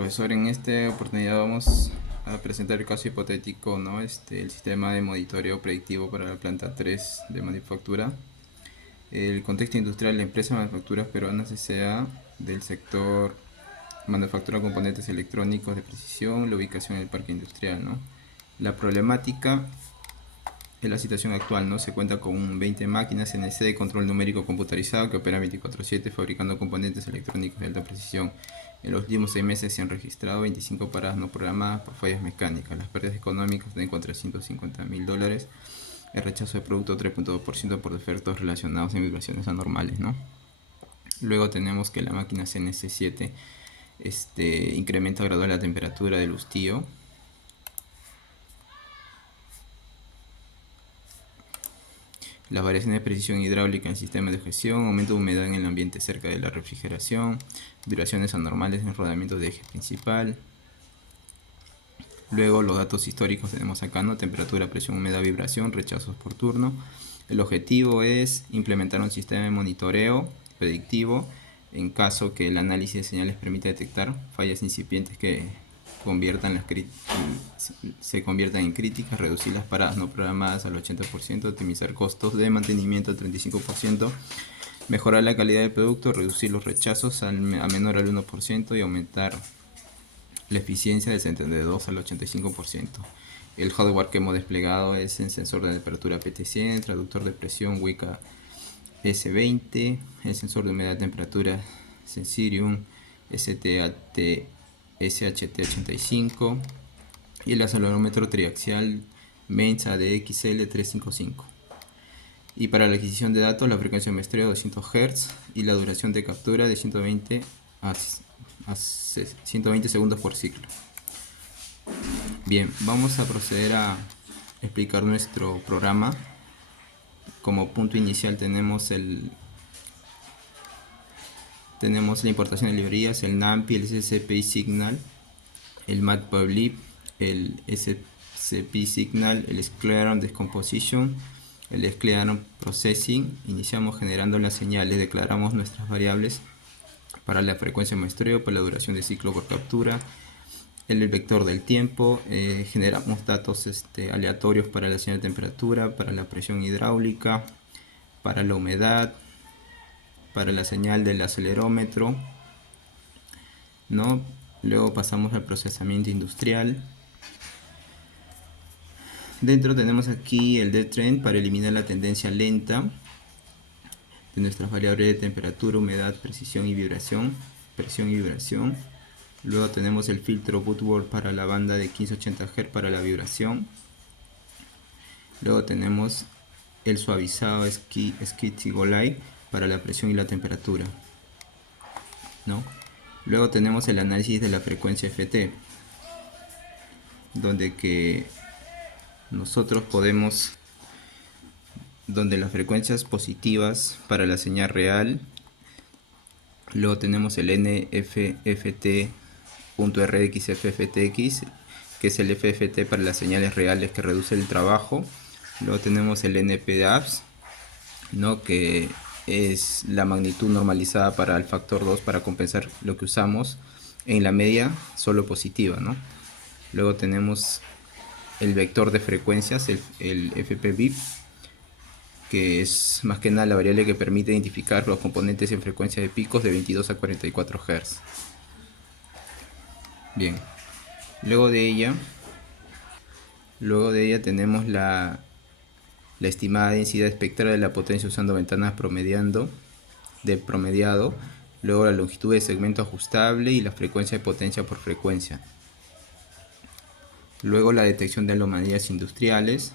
Profesor, en esta oportunidad vamos a presentar el caso hipotético, ¿no? El sistema de monitoreo predictivo para la planta 3 de manufactura. El contexto industrial, la empresa Manufacturas Peruanas S.A. del sector manufactura de componentes electrónicos de precisión, la ubicación en el parque industrial, ¿no? La problemática es la situación actual, ¿no? Se cuenta con 20 máquinas CNC de control numérico computarizado que operan 24/7 fabricando componentes electrónicos de alta precisión. En los últimos 6 meses se han registrado 25 paradas no programadas por fallas mecánicas. Las pérdidas económicas están con $350.000. El rechazo de producto 3.2% por defectos relacionados en vibraciones anormales, ¿no? Luego tenemos que la máquina CNC7 incrementa gradual la temperatura del hustío. Las variaciones de precisión hidráulica en el sistema de gestión, aumento de humedad en el ambiente cerca de la refrigeración, vibraciones anormales en el rodamiento de eje principal. Luego los datos históricos tenemos acá, ¿no? Temperatura, presión, humedad, vibración, rechazos por turno. El objetivo es implementar un sistema de monitoreo predictivo en caso que el análisis de señales permita detectar fallas incipientes que se conviertan en críticas, reducir las paradas no programadas al 80%, optimizar costos de mantenimiento al 35%, mejorar la calidad del producto, reducir los rechazos a menor al 1% y aumentar la eficiencia del centro de 2 al 85%. El hardware que hemos desplegado es el sensor de temperatura PT100, traductor de presión Wika S20, el sensor de humedad de temperatura Sensirium SHT85 y el acelerómetro triaxial Mensa ADXL355. Y para la adquisición de datos, la frecuencia de muestreo 200 Hz y la duración de captura de 120 a 120 segundos por ciclo. Bien, vamos a proceder a explicar nuestro programa. Como punto inicial tenemos la importación de librerías, el NAMPI, el SCPI Signal, el Matplotlib, el SCPI Signal, el Sclearon Decomposition, el Sclearon Processing. Iniciamos generando las señales, declaramos nuestras variables para la frecuencia de muestreo, para la duración de ciclo por captura, el vector del tiempo, generamos datos aleatorios para la señal de temperatura, para la presión hidráulica, para la humedad, para la señal del acelerómetro, ¿no? Luego pasamos al procesamiento industrial. Dentro tenemos aquí el dead trend para eliminar la tendencia lenta de nuestras variables de temperatura, humedad, precisión y vibración, presión y vibración. Luego tenemos el filtro Woodward para la banda de 1580 Hz para la vibración. Luego tenemos el suavizado Skitty-Golay para la presión y la temperatura, ¿no? Luego tenemos el análisis de la frecuencia FT, donde las frecuencias positivas para la señal real. Luego tenemos el NFFT.RxFFTX, que es el FFT para las señales reales que reduce el trabajo. Luego tenemos el NPDAPS, ¿no? Que es la magnitud normalizada para el factor 2 para compensar lo que usamos en la media solo positiva, ¿no? Luego tenemos el vector de frecuencias, el FPVIP, que es más que nada la variable que permite identificar los componentes en frecuencia de picos de 22 a 44 Hz. Bien, luego de ella tenemos la estimada densidad espectral de la potencia usando ventanas promediado, luego la longitud de segmento ajustable y la frecuencia de potencia por frecuencia. Luego la detección de anomalías industriales.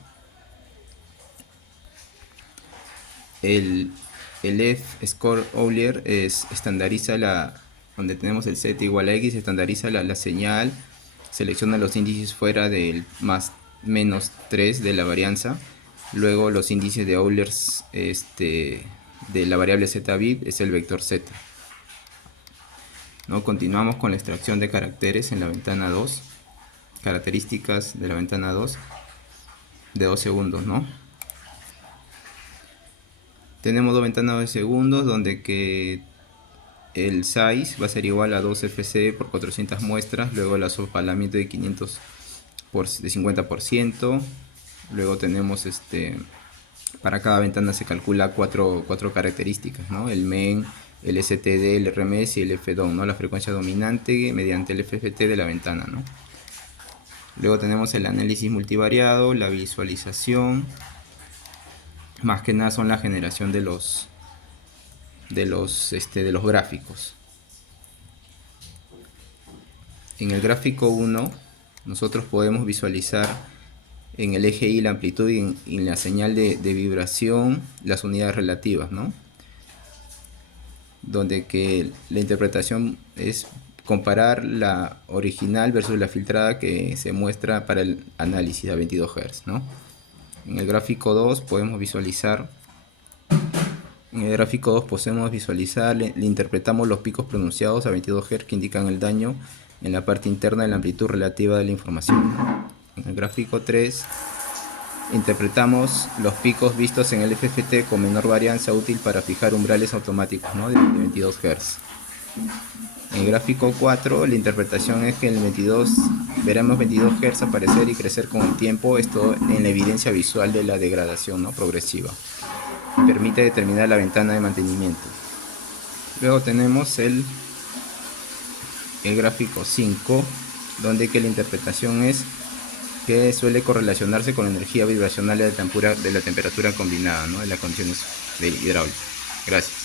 El F-Score-Euler estandariza donde tenemos el Z igual a X, estandariza la señal, selecciona los índices fuera del más menos 3 de la varianza. Luego los índices de Euler de la variable Z-Bib es el vector Z, ¿no? Continuamos con la extracción de caracteres en la ventana 2, características de la ventana 2 de 2 segundos, ¿no? Tenemos dos ventanas de segundos donde que el size va a ser igual a 2 FC por 400 muestras, luego el asopalamiento de 500 de 50%, luego tenemos para cada ventana se calcula cuatro características, ¿no? El MEN, el STD, el RMS y el FDOM, ¿no? La frecuencia dominante mediante el FFT de la ventana, ¿no? Luego tenemos el análisis multivariado, la visualización, más que nada son la generación de los gráficos. En el gráfico 1 nosotros podemos visualizar en el eje Y la amplitud y en la señal de vibración las unidades relativas, ¿no? Donde que la interpretación es comparar la original versus la filtrada que se muestra para el análisis a 22 Hz, ¿no? En el gráfico 2 podemos visualizar, le interpretamos los picos pronunciados a 22 Hz que indican el daño en la parte interna de la amplitud relativa de la información. En el gráfico 3 interpretamos los picos vistos en el FFT con menor varianza útil para fijar umbrales automáticos, ¿no? de 22 Hz. En el gráfico 4 la interpretación es que veremos 22 Hz aparecer y crecer con el tiempo, esto en la evidencia visual de la degradación, ¿no? progresiva. Permite determinar la ventana de mantenimiento. Luego tenemos el gráfico 5, donde que la interpretación es que suele correlacionarse con la energía vibracional de la temperatura combinada, ¿no? de las condiciones de hidráulica. Gracias.